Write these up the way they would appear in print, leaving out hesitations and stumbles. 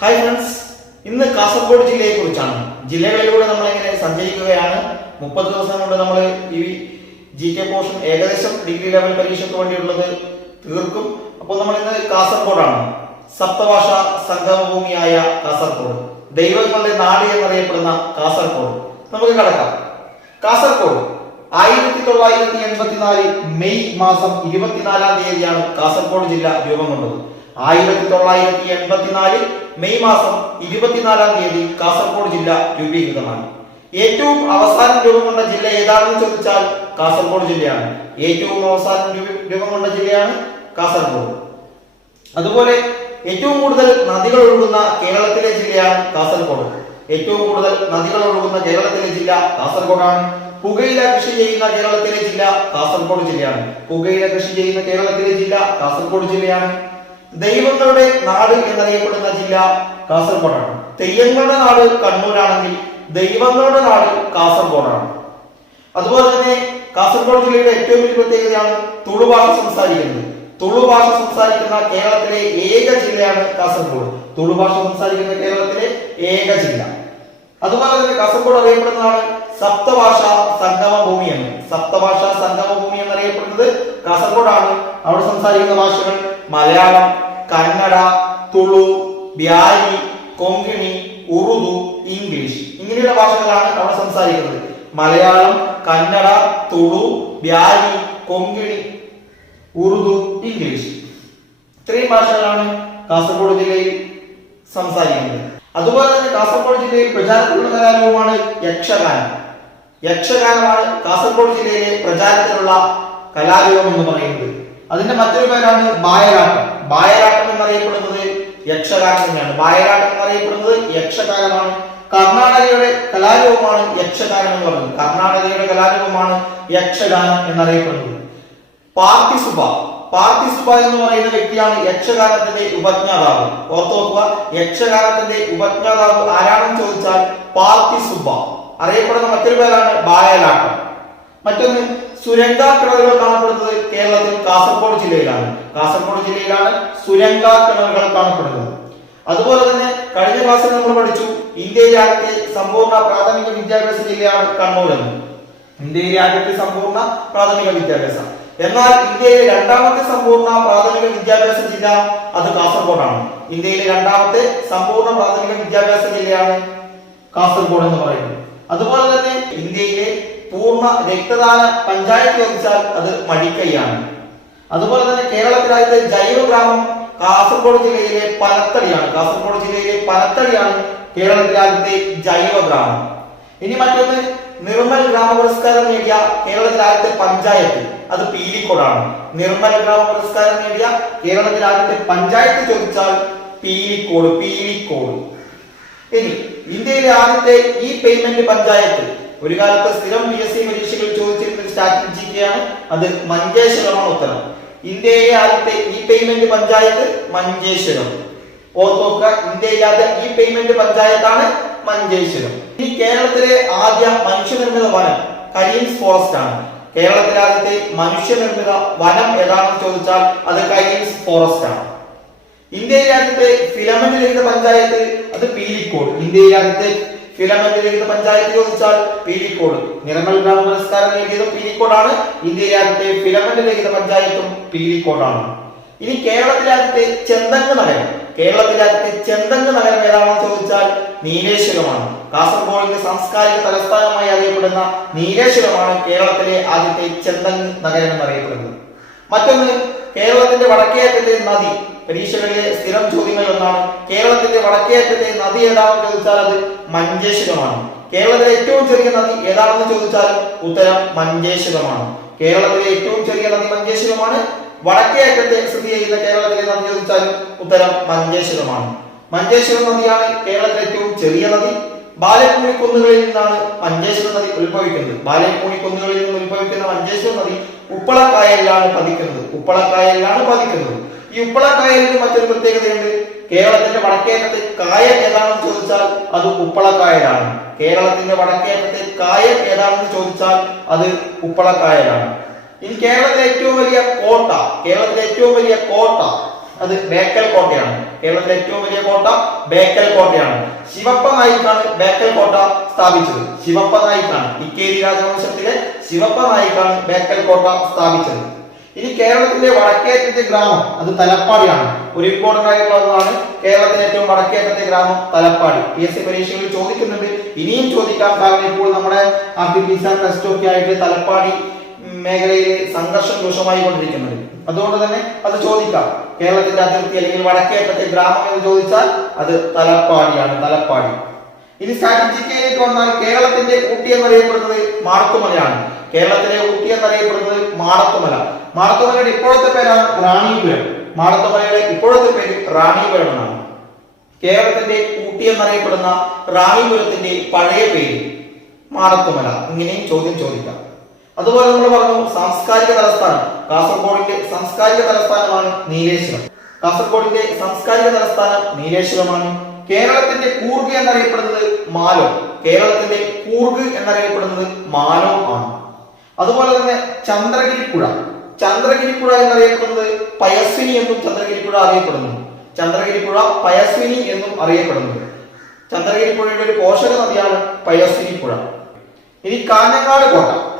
Hi friends, ഇന്ന് കാസർഗോഡ് ജില്ലയെ കുറിച്ചാണ്. ജില്ലകളിലൂടെ നമ്മൾ എങ്ങനെ സഞ്ചരിക്കുകയാണ്. 30 ദിവസം കൊണ്ട് നമ്മൾ ഈ GK പോർഷൻ ഏകദേശം ഡിഗ്രി ലെവൽ പരീക്ഷയ്ക്ക് വേണ്ടിയുള്ളത് തീർക്കും. അപ്പോൾ നമ്മൾ ഇന്ന് കാസർഗോഡാണ്. സപ്തഭാഷ സംഗമഭൂമിയായ കാസർഗോഡ്, ദൈവങ്ങളുടെ നാട് എന്നറിയപ്പെടുന്ന കാസർഗോഡ്. നമുക്ക് കടക്കാം. കാസർഗോഡ് 1984 മെയ് മാസം 24-ാം തീയതിയാണ് കാസർഗോഡ് ജില്ല രൂപം കൊണ്ടത്. 1984 മെയ് മാസം 24-ാം തീയതി കാസർഗോഡ് ജില്ല രൂപീകൃതമായി. ഏറ്റവും അവസാനം രൂപം കൊണ്ട ജില്ല ഏതാണെന്ന് ചോദിച്ചാൽ കാസർഗോഡ് ജില്ലയാണ്. ഏറ്റവും അവസാനം രൂപം കൊണ്ട ജില്ലയാണ് കാസർഗോഡ്. അതുപോലെ ഏറ്റവും കൂടുതൽ നദികൾ ഒഴുകുന്ന കേരളത്തിലെ ജില്ലയാണ് കാസർഗോഡ്. ഏറ്റവും കൂടുതൽ നദികൾ ഒഴുകുന്ന കേരളത്തിലെ ജില്ല കാസർഗോഡാണ്. പുകയില കൃഷി ചെയ്യുന്ന കേരളത്തിലെ ജില്ല കാസർഗോഡ് ജില്ലയാണ്. പുകയില കൃഷി ചെയ്യുന്ന കേരളത്തിലെ ജില്ല കാസർഗോഡ് ജില്ലയാണ്. ദൈവങ്ങളുടെ നാട് എന്നറിയപ്പെടുന്ന ജില്ല കാസർഗോഡാണ്. തെയ്യങ്ങളുടെ നാട് കണ്ണൂരാണെങ്കിൽ ദൈവങ്ങളുടെ നാട് കാസർഗോഡാണ്. അതുപോലെ തന്നെ കാസർഗോഡ് ജില്ലയുടെ ഏറ്റവും വലിയ പ്രത്യേകതയാണ് തുളു ഭാഷ സംസാരിക്കുന്നത്. തുളു ഭാഷ സംസാരിക്കുന്ന കേരളത്തിലെ ഏക ജില്ലയാണ് കാസർഗോഡ്. തുളു ഭാഷ സംസാരിക്കുന്ന കേരളത്തിലെ ഏക ജില്ല. അതുപോലെ തന്നെ കാസർഗോഡ് അറിയപ്പെടുന്നതാണ് സപ്തഭാഷ സംഗമഭൂമി എന്ന്. സപ്തഭാഷ സംഗമഭൂമി എന്നറിയപ്പെടുന്നത് കാസർഗോഡാണ്. അവിടെ സംസാരിക്കുന്ന ഭാഷകൾ മലയാളം, കന്നഡ, തുളു, ബ്യാരി, കൊങ്കിണി, ഉറുദു, ഇംഗ്ലീഷ് ഇങ്ങനെയുള്ള ഭാഷകളാണ് അവിടെ സംസാരിക്കുന്നത്. മലയാളം, കന്നഡ, തുളു, ബ്യാരി, കൊങ്കിണി, ഉറുദു, ഇംഗ്ലീഷ് ഇത്രയും ഭാഷകളാണ് കാസർഗോഡ് ജില്ലയിൽ സംസാരിക്കുന്നത്. അതുപോലെ തന്നെ കാസർഗോഡ് ജില്ലയിൽ പ്രചാരത്തിലുള്ള കലാരൂപമാണ് യക്ഷഗാനം. യക്ഷഗാനമാണ് കാസർഗോഡ് ജില്ലയിലെ പ്രചാരത്തിലുള്ള കലാരൂപം എന്ന് പറയുന്നത്. അതിന്റെ മറ്റൊരു പേരാണ് ബായരാട്ടം. ബായരാട്ടം എന്നറിയപ്പെടുന്നത് യക്ഷഗാനം തന്നെയാണ്. ബായരാട്ടം എന്നറിയപ്പെടുന്നത് യക്ഷഗാനമാണ്. കർണാടകയുടെ കലാരൂപമാണ് യക്ഷഗാനം എന്ന് പറയുന്നത്. കർണാടകയുടെ കലാരൂപമാണ് യക്ഷഗാനം എന്നറിയപ്പെടുന്നത്. പാർത്തിസുബ. പാർത്തിസുബ എന്ന് പറയുന്ന വ്യക്തിയാണ് യക്ഷഗാനത്തിന്റെ ഉപജ്ഞാതാവ്. ഓർത്തോക്കുക, യക്ഷഗാനത്തിന്റെ ഉപജ്ഞാതാവ് ആരാണെന്ന് ചോദിച്ചാൽ പാർത്തിസുബ. അറിയപ്പെടുന്ന മറ്റൊരു പേരാണ് ബായലാട്ടം. മറ്റൊന്ന് സുരംഗക്കിണറുകൾ കാണപ്പെടുന്നത് കേരളത്തിൽ കാസർഗോഡ് ജില്ലയിലാണ്. കാസർഗോഡ് ജില്ലയിലാണ് സുരംഗക്കിണറുകൾ കാണപ്പെടുന്നത്. അതുപോലെ തന്നെ കഴിഞ്ഞ ക്ലാസ്സിൽ നമ്മൾ പഠിച്ചു ഇന്ത്യയിലെ ആദ്യത്തെ സമ്പൂർണ്ണ പ്രാഥമിക വിദ്യാഭ്യാസ ജില്ലയാണ് കണ്ണൂർ എന്ന്. ഇന്ത്യയിലെ ആദ്യത്തെ സമ്പൂർണ്ണ പ്രാഥമിക വിദ്യാഭ്യാസം. എന്നാൽ ഇന്ത്യയിലെ രണ്ടാമത്തെ സമ്പൂർണ്ണ പ്രാഥമിക വിദ്യാഭ്യാസ ജില്ല അത് കാസർഗോഡാണ്. ഇന്ത്യയിലെ രണ്ടാമത്തെ സമ്പൂർണ്ണ പ്രാഥമിക വിദ്യാഭ്യാസ ജില്ലയാണ് കാസർഗോഡ് എന്ന് പറയുന്നത്. അതുപോലെ തന്നെ ഇന്ത്യയിലെ പൂർണ്ണ രക്തദാന പഞ്ചായത്ത് ചോദിച്ചാൽ അത് മടിക്കൈയാണ്. അതുപോലെ തന്നെ കേരളത്തിലാദ്യത്തെ ജൈവ ഗ്രാമം കാസർഗോഡ് ജില്ലയിലെ പനത്തടിയാണ്. കാസർഗോഡ് ജില്ലയിലെ പനത്തടിയാണ് കേരളത്തിലാദ്യത്തെ ജൈവ ഗ്രാമം. ഇനി മറ്റൊന്ന് നിർമ്മൽ ഗ്രാമ പുരസ്കാരം നേടിയ കേരളത്തിലെ ആദ്യത്തെ പഞ്ചായത്ത് അത് പീലിക്കോടാണ്. നിർമ്മൽ ഗ്രാമ പുരസ്കാരം നേടിയ കേരളത്തിലെ ആദ്യത്തെ പഞ്ചായത്ത് ചോദിച്ചാൽ പീലിക്കോട്. പീലിക്കോട്. ഇനി ഇന്ത്യയിലെ ആദ്യത്തെ ഇ പേയ്മെന്റ് പഞ്ചായത്ത് ഒരു കാലത്ത് സ്ഥിരം PSC പരീക്ഷകളിൽ ചോദിച്ചിരുന്ന സ്ട്രാറ്റജിക്കാണ് അത് മഞ്ചേശ്വരമാണ് ഉത്തരം. ഇന്ത്യയിലെ ആദ്യത്തെ ഇ പേയ്മെന്റ് പഞ്ചായത്ത് മഞ്ചേശ്വരം. ഓർത്തോക്ക, ഇന്ത്യയിലെ ആദ്യ ഇ പേയ്മെന്റ് പഞ്ചായത്താണ് മഞ്ചേശ്വരം. ഇനി കേരളത്തിലെ ആദ്യ മനുഷ്യനിർമ്മിത വനം കരീംസ് ഫോറസ്റ്റ് ആണ്. കേരളത്തിലെ ആദ്യത്തെ മനുഷ്യനിർമ്മിത വനം ഏതാണെന്ന് ചോദിച്ചാൽ അത് കരീംസ് ഫോറസ്റ്റ് ആണ്. ഇന്ത്യയിലെ ആദ്യത്തെ ഫിലമെന്റ് രഹിത പഞ്ചായത്ത് അത് പീലിക്കോട്. ഇന്ത്യയിലെ ആദ്യത്തെ ഫിലമെന്റ് രഹിത പഞ്ചായത്ത് ചോദിച്ചാൽ പീലിക്കോട്. നിർമ്മൽ ഗ്രാമ പുരസ്കാരം നേടിയതും പീലിക്കോടാണ്. ഇന്ത്യയിലെ ആദ്യത്തെ ഫിലമെന്റ് രഹിത പഞ്ചായത്തും പീലിക്കോടാണ്. ഇനി കേരളത്തിലെ ആദ്യത്തെ ചെന്തങ്ങ് നഗരം. കേരളത്തിലെ ആദ്യത്തെ ചെന്തങ്ങ് നഗരം ഏതാണെന്ന് ചോദിച്ചാൽ നീലേശ്വരമാണ്. കാസർഗോഡിന്റെ സാംസ്കാരിക തലസ്ഥാനമായി അറിയപ്പെടുന്ന നീലേശ്വരമാണ് കേരളത്തിലെ ആദ്യത്തെ ചെന്തങ്ങ് നഗരം എന്നറിയപ്പെടുന്നത്. മറ്റൊന്ന് കേരളത്തിന്റെ വടക്കേയറ്റത്തെ നദി. പരീക്ഷകളിലെ സ്ഥിരം ചോദ്യങ്ങളിൽ ഒന്നാണ് കേരളത്തിന്റെ വടക്കേയറ്റത്തെ നദി ഏതാണെന്ന് ചോദിച്ചാൽ അത് മഞ്ചേശ്വരമാണ്. കേരളത്തിലെ ഏറ്റവും ചെറിയ നദി ഏതാണെന്ന് ചോദിച്ചാൽ ഉത്തരം മഞ്ചേശ്വരമാണ്. കേരളത്തിലെ ഏറ്റവും ചെറിയ നദി മഞ്ചേശ്വരമാണ്. വടക്കേ അറ്റത്തെ സ്ഥിതി ചെയ്യുന്ന കേരളത്തിലെ നദി ചോദിച്ചാൽ ഉത്തരം മഞ്ചേശ്വരമാണ്. മഞ്ചേശ്വരം നദിയാണ് കേരളത്തിലെ ഏറ്റവും ചെറിയ നദി. ബാലേപ്പൂണി കുന്നുകളിൽ നിന്നാണ് മഞ്ചേശ്വരം നദി ഉത്ഭവിക്കുന്നത്. ബാലേപ്പൂണി കുന്നുകളിൽ നിന്ന് ഉത്ഭവിക്കുന്ന മഞ്ചേശ്വരം നദി ഉപ്പളക്കായലിലാണ് പതിക്കുന്നത്. ഉപ്പളക്കായലിലാണ് പതിക്കുന്നത്. ഈ ഉപ്പളക്കായലിന് മറ്റൊരു പ്രത്യേകതയുണ്ട്. കേരളത്തിന്റെ വടക്കേറ്റത്തെ കായൽ ഏതാണെന്ന് ചോദിച്ചാൽ അത് ഉപ്പളക്കായലാണ്. കേരളത്തിന്റെ വടക്കേറ്റത്തെ കായൽ ഏതാണെന്ന് ചോദിച്ചാൽ അത് ഉപ്പളക്കായലാണ്. ഇനി കേരളത്തിലെ ഏറ്റവും വലിയ കോട്ട അത് ബേക്കൽ കോട്ടയാണ്. കേരളത്തിലെ ഏറ്റവും വലിയ കോട്ട ബേക്കൽ കോട്ടയാണ്. ശിവപ്പ നായിക്കാണ് ബേക്കൽ കോട്ട സ്ഥാപിച്ചത്. ശിവപ്പ നായിക്കാണ്, ഇക്കേരി രാജവംശത്തിലെ ശിവപ്പ നായിക്കാണ് ബേക്കൽ കോട്ട സ്ഥാപിച്ചത്. ഇനി കേരളത്തിന്റെ വടക്കേറ്റത്തെ ഗ്രാമം അത് തലപ്പാടിയാണ്. ഒരു ഇമ്പോർട്ടന്റ് ആയിട്ടുള്ളതാണ് കേരളത്തിലെ ഏറ്റവും വടക്കേറ്റത്തെ ഗ്രാമം തലപ്പാടി. PSC പരീക്ഷകളിൽ ചോദിക്കുന്നുണ്ട്, ഇനിയും ചോദിക്കാം. കാരണം ഇപ്പോൾ നമ്മുടെ ടെസ്റ്റ് ഒക്കെ ആയിട്ട് തലപ്പാടി മേഖലയിൽ സംഘർഷം രൂക്ഷമായി കൊണ്ടിരിക്കുന്നത്. അതുകൊണ്ട് തന്നെ അത് ചോദിക്കാം. കേരളത്തിന്റെ അതിർത്തി അല്ലെങ്കിൽ വടക്കേറ്റത്തെ ഗ്രാമം എന്ന് ചോദിച്ചാൽ അത് തലപ്പാടിയാണ്, തലപ്പാടി. ഇനി സ്ട്രാറ്റജിക്കയിലേക്ക് വന്നാൽ കേരളത്തിന്റെ ഊട്ടി എന്നറിയപ്പെടുന്നത് മാടത്തുമലയാണ്. കേരളത്തിലെ ഊട്ടി എന്നറിയപ്പെടുന്നത് മാടത്തുമല. മാടത്തുമലയുടെ ഇപ്പോഴത്തെ പേരാണ് റാണിപുരം. മാടത്തുമലയുടെ ഇപ്പോഴത്തെ പേര് റാണിപുരം എന്നാണ്. കേരളത്തിന്റെ ഊട്ടി എന്നറിയപ്പെടുന്ന റാണിപുരത്തിന്റെ പഴയ പേര് മാടത്തുമല. ഇങ്ങനെയും ചോദ്യം ചോദിക്കാം. അതുപോലെ നമ്മൾ പറഞ്ഞു സാംസ്കാരിക തലസ്ഥാനം. കാസർഗോഡിന്റെ സാംസ്കാരിക തലസ്ഥാനമാണ് നീലേശ്വരം. കാസർഗോഡിന്റെ സാംസ്കാരിക തലസ്ഥാനം നീലേശ്വരമാണ്. കേരളത്തിന്റെ കൂർഗ് എന്നറിയപ്പെടുന്നത് മാലോ. കേരളത്തിന്റെ കൂർഗ് എന്നറിയപ്പെടുന്നത് മാലോ ആണ്. അതുപോലെ തന്നെ ചന്ദ്രഗിരിപ്പുഴ. ചന്ദ്രഗിരിപ്പുഴ എന്നറിയപ്പെടുന്നത് പയസ്വിനി എന്നും ചന്ദ്രഗിരിപ്പുഴ അറിയപ്പെടുന്നു. ചന്ദ്രഗിരിപ്പുഴ പയസ്വിനി എന്നും അറിയപ്പെടുന്നു. ചന്ദ്രഗിരിപ്പുഴയുടെ ഒരു പോഷക നദിയാണ് പയസ്വിനി പുഴ. ഇനി കാഞ്ഞങ്ങാട് കോട്ട.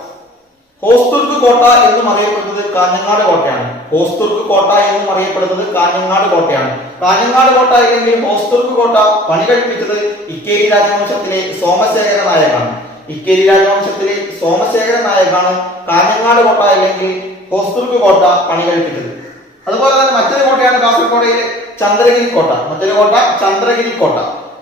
ഹോസ്ദുർഗ് കോട്ട എന്നും അറിയപ്പെടുന്നത് കാഞ്ഞങ്ങാട് കോട്ടയാണ്. ഹോസ്ദുർഗ് കോട്ട എന്നും അറിയപ്പെടുന്നത് കാഞ്ഞങ്ങാട് കോട്ടയാണ്. കാഞ്ഞങ്ങാട് കോട്ട അല്ലെങ്കിൽ ഹോസ്ദുർഗ് കോട്ട പണി കഴിപ്പിച്ചത് ഇക്കേരി രാജവംശത്തിലെ സോമശേഖര നായകാണ്. ഇക്കേരി രാജവംശത്തിലെ സോമശേഖര നായകാണ് കാഞ്ഞങ്ങാട് കോട്ട അല്ലെങ്കിൽ ഹോസ്ദുർഗ് കോട്ട പണി കഴിപ്പിച്ചത്. അതുപോലെ തന്നെ മറ്റൊരു കോട്ടയാണ് കാസർഗോഡയിലെ ചന്ദ്രഗിരി കോട്ട. മറ്റൊരു കോട്ട ചന്ദ്രഗിരി കോട്ട.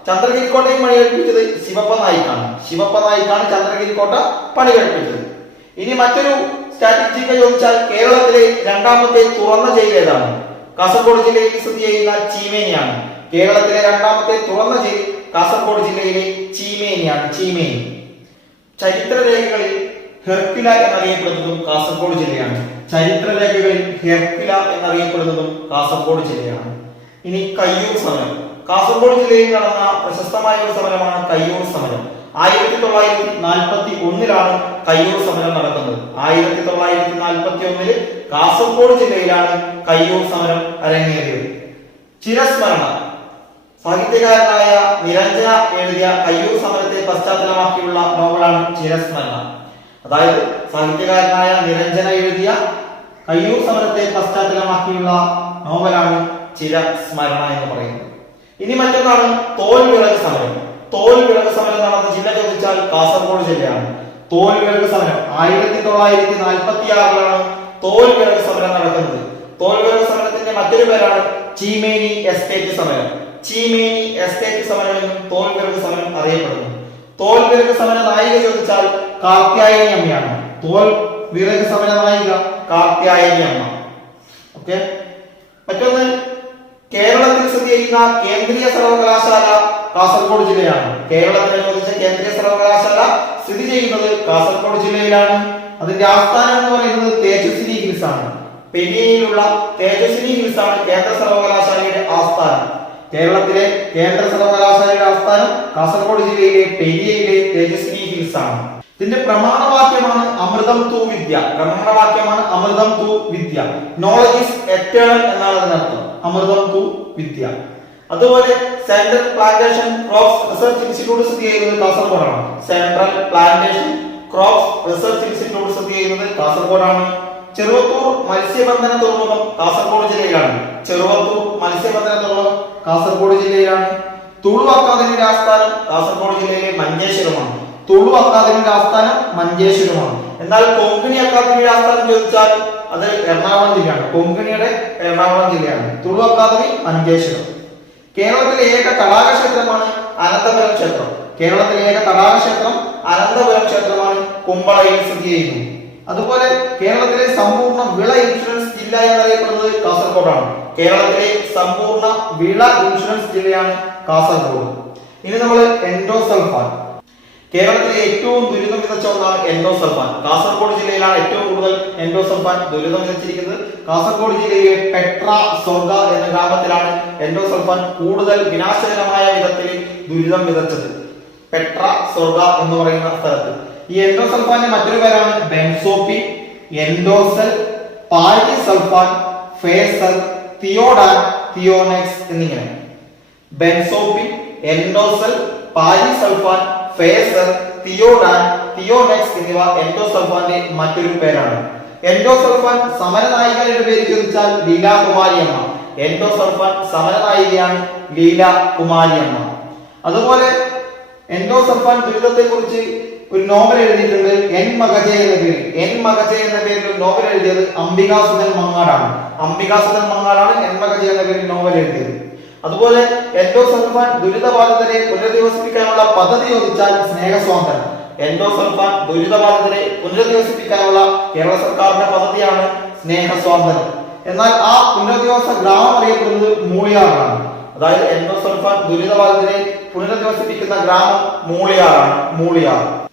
ചന്ദ്രഗിരി കോട്ടയും പണി കഴിപ്പിച്ചത് ശിവപ്പ നായിക്കാണ്. ശിവപ്പ നായിക്കാണ് ചന്ദ്രഗിരി കോട്ട പണി കഴിപ്പിച്ചത്. ഇനി മറ്റൊരു സ്റ്റാറ്റിസ്റ്റിക്സ് ചോദിച്ചാൽ കേരളത്തിലെ രണ്ടാമത്തെ തുറന്ന ജയിൽ ഏതാണ്? കാസർഗോഡ് ജില്ലയിൽ സ്ഥിതി ചെയ്യുന്ന ചീമേനിയാണ്. കേരളത്തിലെ രണ്ടാമത്തെ തുറന്ന ജയിൽ കാസർഗോഡ് ജില്ലയിലെ ചീമേനിയാണ്. ചീമേനി. ചരിത്രരേഖകളിൽ ഹെർക്കുല എന്നറിയപ്പെടുന്നതും കാസർഗോഡ് ജില്ലയാണ്. ചരിത്രരേഖകളിൽ ഹെർക്കുല എന്നറിയപ്പെടുന്നതും കാസർഗോഡ് ജില്ലയാണ്. ഇനി കയ്യൂർ സമരം. കാസർഗോഡ് ജില്ലയിൽ നടന്ന പ്രശസ്തമായ ഒരു സമരമാണ് കയ്യൂർ സമരം. 1941 കയ്യൂർ സമരം നടക്കുന്നത്. 1941 കാസർഗോഡ് ജില്ലയിലാണ് കയ്യൂർ സമരം അരങ്ങേറിയത്. ചിരസ്മരണ. സാഹിത്യകാരനായ നിരഞ്ജന എഴുതിയ കയ്യൂർ സമരത്തെ പശ്ചാത്തലമാക്കിയുള്ള നോവലാണ് ചിരസ്മരണ. അതായത് സാഹിത്യകാരനായ നിരഞ്ജന എഴുതിയ കയ്യൂർ സമരത്തെ പശ്ചാത്തലമാക്കിയുള്ള നോവലാണ് ചിരസ്മരണ എന്ന് പറയുന്നത്. ഇനി മറ്റൊന്നാണ് തോൽ വിളക്ക് സമരം. തോൽ വിളക്ക് സമരം നടന്ന ജില്ല ചോദിച്ചാൽ കാസർഗോഡ് ജില്ലയാണ്. തോൽ വിളക്ക് സമരം 1946 തോൽ വിളക്ക് സമരം നടക്കുന്നത്. തോൽ വിളക്ക് സമരത്തിന്റെ മറ്റൊരു പേരാണ് ചീമേനി എസ്റ്റേറ്റ് സമരം. ചീമേനി എസ്റ്റേറ്റ് സമരം എന്നും തോൽ വിളക്ക് സമരം അറിയപ്പെടുന്നു. തോൽ വിളക്ക് സമര നായിക ചോദിച്ചാൽ കാർത്യായനി അമ്മയാണ്. തോൽ വിളക്ക് സമര നായിക കാർത്യായനി അമ്മ. ഓക്കെ. മറ്റൊന്ന് കേരളത്തിൽ സ്ഥിതി ചെയ്യുന്ന കേന്ദ്രീയ സർവകലാശാല കാസർഗോഡ് ജില്ലയാണ്. കേരളത്തിൽ അനുവദിച്ച കേന്ദ്രീയ സർവകലാശാല സ്ഥിതി ചെയ്യുന്നത് കാസർഗോഡ് ജില്ലയിലാണ്. അതിന്റെ ആസ്ഥാനം എന്ന് പറയുന്നത് തേജസ്വിനി ഹിൽസ് ആണ്. പെരിയയിലുള്ള തേജസ്വിനി ഹിൽസ് ആണ് കേന്ദ്ര സർവകലാശാലയുടെ ആസ്ഥാനം. കേരളത്തിലെ കേന്ദ്ര സർവകലാശാലയുടെ ആസ്ഥാനം കാസർഗോഡ് ജില്ലയിലെ പെരിയയിലെ തേജസ്വിനി ഹിൽസ് ആണ്. ഇതിന്റെ പ്രമാണവാക്യമാണ് അമൃതം തു വിദ്യ. പ്രമാണവാക്യമാണ് അമൃതം തു വിദ്യ. നോളജ് ഈസ് എറ്റേണൽ എന്നാണ് അതിനർത്ഥം. അമൃതം തു വിദ്യ. അതുപോലെ central plantation crops research institute സ്ഥിതി ചെയ്യുന്നത് കാസർഗോഡാണ്. Central plantation crops research institute സ്ഥിതി ചെയ്യുന്നത് കാസർഗോഡാണ്. ചെറുവത്തൂർ മത്സ്യബന്ധന തുറമുഖം കാസർഗോഡ് ജില്ലയിലാണ്. ചെറുവത്തൂർ മത്സ്യബന്ധന തുറമുഖം കാസർഗോഡ് ജില്ലയിലാണ്. തുളു അക്കാദമിയുടെ ആസ്ഥാനം കാസർഗോഡ് ജില്ലയിലെ മഞ്ചേശ്വരമാണ്. തുളു അക്കാദമിയുടെ ആസ്ഥാനം മഞ്ചേശ്വരമാണ്. എന്നാൽ കൊങ്കണി അക്കാദമിയുടെ ആസ്ഥാനം ചോദിച്ചാൽ അത് എറണാകുളം ജില്ലയാണ്. കൊങ്കണിയുടെ എറണാകുളം ജില്ലയാണ്. തുളു അക്കാദമി മഞ്ചേശ്വരം. കേരളത്തിലെ ഏക തടാക ക്ഷേത്രമാണ് അനന്തപുരം ക്ഷേത്രം. കേരളത്തിലെ ഏക തടാക ക്ഷേത്രം അനന്തപുരം ക്ഷേത്രമാണ്. കുമ്പളയിൽ സ്ഥിതി ചെയ്യുന്നു. അതുപോലെ കേരളത്തിലെ സമ്പൂർണ്ണ വിള ഇൻഷുറൻസ് ജില്ല എന്നറിയപ്പെടുന്നത് കാസർഗോഡാണ്. കേരളത്തിലെ സമ്പൂർണ്ണ വിള ഇൻഷുറൻസ് ജില്ലയാണ് കാസർഗോഡ്. ഇനി നമ്മൾ എൻഡോസൾഫാൻ. കേരളത്തിലെ ഏറ്റവും ദുരിതം വിതച്ച ഒന്നാണ് എൻഡോസൾഫാൻ. കാസർഗോഡ് ജില്ലയിലാണ് ഏറ്റവും കൂടുതൽ എൻഡോസൾഫാൻ ദുരിതം വിതച്ചിരിക്കുന്നത്. കാസർഗോഡ് ജില്ലയിലെ പെട്ര സ്വർഗ എന്ന ഗ്രാമത്തിലാണ് എൻഡോസൾഫാൻ കൂടുതൽ വിനാശകരമായ വിധത്തിൽ ദുരിതം വിതച്ചത്. പെട്ര സ്വർഗ എന്ന് പറയുന്ന സ്ഥലത്ത്. ഈ എൻഡോസൾഫാന്റെ മറ്റൊരു പേരാണ് ബെൻസോപ്പിൻ, എൻഡോസൽ, പാരിസൾഫാൻ, ഫേസൽ, തിയോഡാൻ, തിയോനെക്സ് എന്നിങ്ങനെ. ബെൻസോപ്പിൻ, എൻഡോസൽ, പാരിസൾഫാൻ, ഫേസർ, തിയോഡാൻ, തിയോനെക്സ് എന്നിവ എൻഡോസൾഫാന്റെ മറ്റൊരു പേരാണ്. എൻഡോസൾഫാൻ സമരനായികയുടെ പേര് ചോദിച്ചാൽ ലീല കുമാരിയമ്മ. എൻഡോസൾഫാൻ സമരനായികയാണ് ലീല കുമാരിയമ്മ. അതുപോലെ എൻഡോസൾഫാൻ ദുരിതത്തെ കുറിച്ച് ഒരു നോവൽ എഴുതിയിട്ടുണ്ട് എൻ മകജെ എന്ന പേരിൽ. എൻ മകജെ എന്ന പേരിൽ ഒരു നോവൽ എഴുതിയത് അംബികാസുധൻ മങ്ങാടാണ്. അംബികാസുധൻ മങ്ങാടാണ് എൻ മകജെ എന്ന പേരിൽ നോവൽ എഴുതിയത്. അതുപോലെ എൻഡോസൾഫാൻ ദുരിതബാധിതരെ പുനരധിവസിപ്പിക്കാനുള്ള പദ്ധതി ചോദിച്ചാൽ സ്നേഹസ്വാതന്ത്ര്യം. എൻഡോസൾഫാൻ ദുരിതബാധിതരെ പുനരധിവസിപ്പിക്കാനുള്ള കേരള സർക്കാരിന്റെ പദ്ധതിയാണ് സ്നേഹസ്വാതന്ത്ര്യം. എന്നാൽ ആ പുനരധിവാസ ഗ്രാമം അറിയപ്പെടുന്നത് മൂളിയാറാണ്. അതായത് എൻഡോസൾഫാൻ ദുരിതബാധിതരെ പുനരധിവസിപ്പിക്കുന്ന ഗ്രാമം മൂളിയാറാണ്. മൂളിയാർ.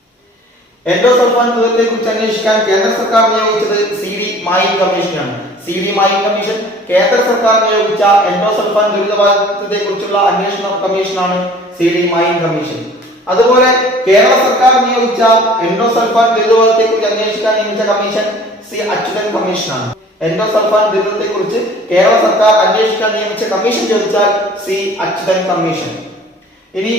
എൻഡോസൾഫാൻ ദുരിതത്തെ കുറിച്ച് അന്വേഷിക്കാൻ കേന്ദ്ര സർക്കാർ നിയോഗിച്ചത് CD മായി കമ്മീഷനാണ്. CD മായി കമ്മീഷൻ കേന്ദ്ര സർക്കാർ നിയോഗിച്ച എൻഡോസൾഫാൻ ദുരിതബാധിതത്തെ കുറിച്ചുള്ള അന്വേഷണ കമ്മീഷനാണ് CD മായി കമ്മീഷൻ. അതുപോലെ കേരള സർക്കാർ നിയോഗിച്ച എൻഡോസൾഫാൻ ദുരിതബാധിതത്തെ കുറിച്ച് അന്വേഷിക്കാൻ നിയമിച്ച കമ്മീഷൻ C അച്യുതൻ കമ്മീഷനാണ്. എൻഡോസൾഫാൻ ദുരിതത്തെ കുറിച്ച് കേരള സർക്കാർ അന്വേഷിക്കാൻ നിയമിച്ച കമ്മീഷൻ ചോദിച്ചാൽ C അച്യുതൻ കമ്മീഷൻ. ഇനി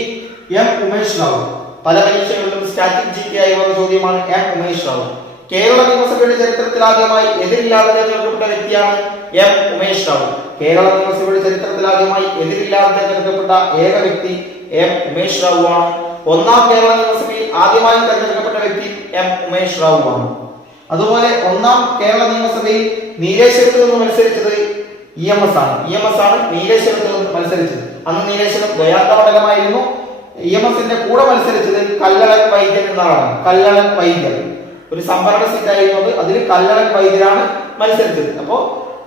M ഉമേഷ് റാവു. പല പരീക്ഷകളിലും സ്റ്റാറ്റിക് GK ആയി വന്ന ചോദ്യമാണ് M ഉമേഷ് റാവു. കേരള നിയമസഭയുടെ ചരിത്രത്തിൽ ആദ്യമായി എതിരില്ലാതെ തിരഞ്ഞെടുക്കപ്പെട്ട വ്യക്തിയാണ് M ഉമേഷ് റാവു. കേരള നിയമസഭയുടെ ചരിത്രത്തിൽ ആദ്യമായി എതിരില്ലാതെ തിരഞ്ഞെടുക്കപ്പെട്ട ഏക വ്യക്തി M ഉമേഷ് റാവു ആണ്. ഒന്നാം കേരള നിയമസഭയിൽ ആദ്യമായി തിരഞ്ഞെടുക്കപ്പെട്ട വ്യക്തി M ഉമേഷ് റാവു ആണ്. അതുപോലെ ഒന്നാം കേരള നിയമസഭയിൽ നീലേശ്വരത്ത് നിന്ന് മത്സരിച്ചത് EMS ആണ്. EMS ആണ് നീലേശ്വരത്ത് നിന്ന് മത്സരിച്ചത്. അന്ന് നീലേശ്വരം ദ്വയാന്ത മണ്ഡലമായിരുന്നു. EMSന്റെ കൂടെ മത്സരിച്ചത് കല്ലളൻ വൈദ്യൻ എന്നാണ്. കല്ലളൻ വൈദ്യൻ ഒരു സംവരണ സീറ്റ് ആയിരുന്നു. അതിൽ കല്ലളൻ വൈദ്യരാണ് മത്സരിച്ചത്. അപ്പോ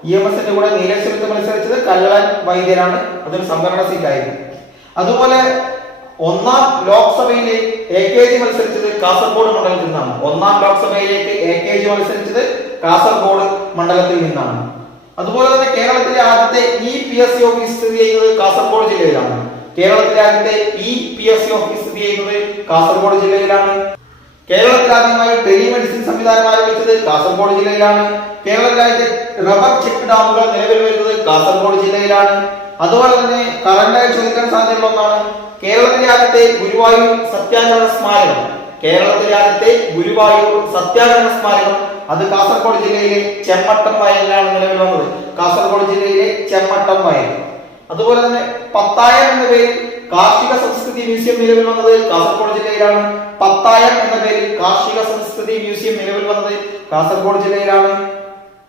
EMSന്റെ കൂടെ നീലേശ്വരത്ത് മത്സരിച്ചത് കല്ലളൻ വൈദ്യരാണ്. അതൊരു സംവരണ സീറ്റ് ആയിരുന്നു. അതുപോലെ ഒന്നാം ലോക്സഭയിലേക്ക് AKG മത്സരിച്ചത് കാസർഗോഡ് മണ്ഡലത്തിൽ നിന്നാണ്. ഒന്നാം ലോക്സഭയിലേക്ക് AKG മത്സരിച്ചത് കാസർഗോഡ് മണ്ഡലത്തിൽ നിന്നാണ്. അതുപോലെ തന്നെ കേരളത്തിലെ ആദ്യത്തെ EPSC ഓഫീസ് സ്ഥിതി ചെയ്യുന്നത് കാസർഗോഡ് ജില്ലയിലാണ്. കേരളത്തിലെ ആദ്യത്തെ EPSC ഓഫീസ് സ്ഥിതി ചെയ്യുന്നത് കാസർഗോഡ് ജില്ലയിലാണ്. കേരളത്തിൽ ആദ്യമായി ടെലിമെഡിസിൻ സംവിധാനം ആരംഭിച്ചത് കാസർഗോഡ് ജില്ലയിലാണ്. കേരളത്തിലെ റബ്ബർ ചെക്ക് ഡാമുകൾ നിലവിൽ വരുന്നത് കാസർഗോഡ് ജില്ലയിലാണ്. അതുപോലെ തന്നെ കറണ്ടായി ചോദിക്കാൻ സാധ്യതയുള്ള ഒന്നാണ് കേരളത്തിലെ ആദ്യത്തെ ഗുരുവായൂർ സത്യാഗ്രഹ സ്മാരകം. കേരളത്തിലെ ആദ്യത്തെ ഗുരുവായൂർ സത്യാഗ്രഹ സ്മാരകം അത് കാസർഗോഡ് ജില്ലയിലെ ചെമ്മട്ടം വയലിലാണ് നിലവിൽ വന്നത്. കാസർഗോഡ് ജില്ലയിലെ ചെമ്മട്ടം വയൽ. അതുപോലെ തന്നെ പത്തായം എന്ന പേരിൽ കാർഷിക സംസ്കൃതി മ്യൂസിയം നിലവിൽ വന്നത് കാസർഗോഡ് ജില്ലയിലാണ്. പത്തായം എന്ന പേരിൽ കാർഷിക സംസ്കൃതി മ്യൂസിയം നിലവിൽ വന്നത് കാസർഗോഡ് ജില്ലയിലാണ്.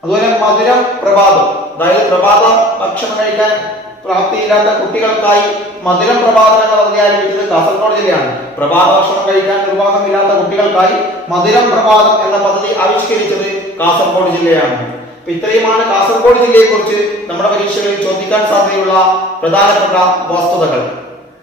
അതുപോലെ മധുരം പ്രഭാതം, അതായത് പ്രഭാത ഭക്ഷണം കഴിക്കാൻ പ്രാപ്തിയില്ലാത്ത കുട്ടികൾക്കായി മധുരം പ്രഭാതം എന്ന പദ്ധതി ആരംഭിച്ചത് കാസർഗോഡ് ജില്ലയാണ്. പ്രഭാത ഭക്ഷണം കഴിക്കാൻ നിർവാഹമില്ലാത്ത കുട്ടികൾക്കായി മധുരം പ്രഭാതം എന്ന പദ്ധതി ആവിഷ്കരിച്ചത് കാസർഗോഡ് ജില്ലയാണ്. ഇത്രയുമാണ് കാസർഗോഡ് ജില്ലയെ കുറിച്ച് നമ്മുടെ പരീക്ഷകളിൽ ചോദിക്കാൻ സാധ്യതയുള്ള പ്രധാനപ്പെട്ട വസ്തുതകൾ.